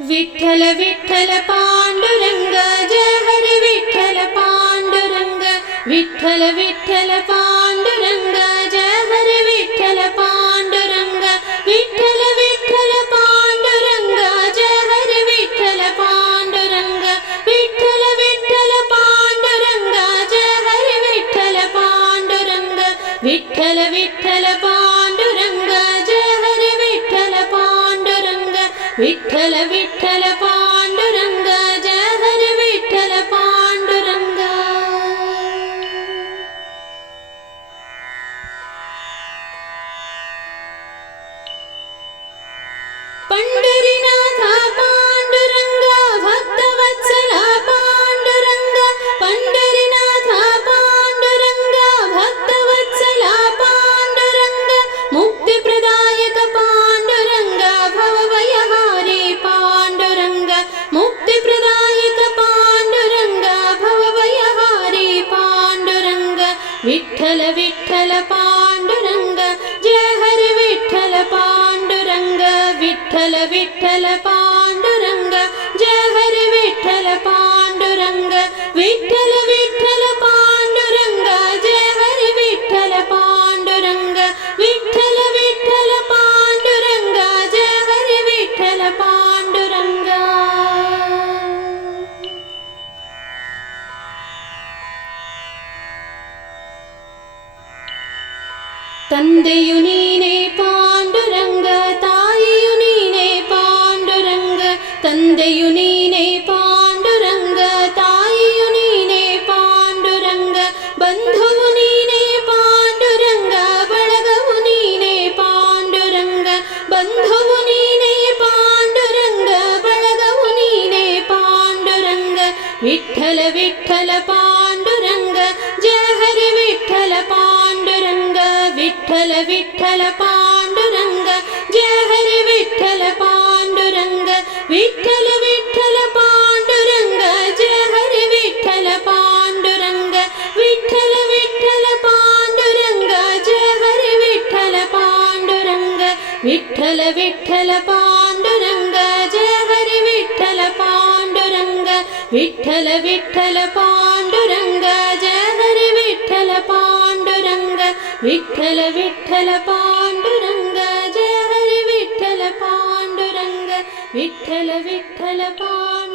विठ्ठल विठ्ठल पांडुरंग जय हरे विठ्ठल पांडुरंग विठ्ठल विठ्ठल पांडुरंग जय हरे विठ्ठल पांडुरंग विठ्ठल विठ्ठल पांडुरंग जय हरे विठ्ठल पांडुरंग विठ्ठल विठ्ठल पांडुरंग जय हरे विठ्ठल पांडुरंग विठ्ठल विठ्ठल पांडुरंग जय हरे विठ्ठल पांडुरंग विठ्ठल विठ्ठल पांडुरंग जय हरे विठ्ठल पांडुरंग पंढरीनाथ पांडुरंग भक्तवत्सला पांडुरंग पंढरीनाथ पांडुरंग भक्तवत्सला पांडुरंग मुक्तिप्रदायक पांडुरंग भवभयहारी पांडुरंग मुक्तिप्रदायक पांडुरंग भवभयहारी पांडुरंग विठ्ठल विठ्ठल पांडुरंग जय हरे विठ्ठल पांडुरंग विठ्ठल विठ्ठल पांडुरंग जय हरे विठ्ठल पांडुरंग विठ्ठल विठ्ठल पांडुरंग जय हरे विठ्ठल पांडुरंग विठ्ठल विठ्ठल पांडुरंग जय हरे विठ्ठल पांडुरंग ತಂದೆಯು ನೀನೇ ಪಾಂಡುರಂಗ ತಾಯಿಯು ನೀನೇ ಪಾಂಡುರಂಗ ತಂದೆಯು ನೀನೇ ಪಾಂಡುರಂಗ ತಾಯಿಯು ನೀನೇ ಪಾಂಡುರಂಗ ಬಂಧುವು ನೀನೇ ಪಾಂಡುರಂಗ ಬಳಗವು ನೀನೇ ಪಾಂಡುರಂಗ ಬಂಧುವು ನೀನೇ ಪಾಂಡುರಂಗ ಬಳಗವು ನೀನೇ ಪಾಂಡುರಂಗ ವಿಠ್ಠಲ ವಿಠ್ಠಲ ಪಾಂಡುರಂಗ ಜಯ ಹರಿ ವಿಠ್ಠಲ ಪಾಂಡುರಂಗ विठ्ठल विठ्ठल पांडुरंग जय हरे विठ्ठल पांडुरंग विठ्ठल विठ्ठल पांडुरंग जय हरे विठ्ठल पांडुरंग विठ्ठल विठ्ठल पांडुरंग जय हरे विठ्ठल पांडुरंग विठ्ठल विठ्ठल पांडुरंग जय हरे विठ्ठल पांडुरंग विठ्ठल विठ्ठल पांडुरंग जय हरे विठ्ठल पांडुरंग विठ्ठल विठ्ठल पांडुरंग जय हरे विठ्ठल पांडुरंग विठ्ठल विठ्ठल पांडुरंग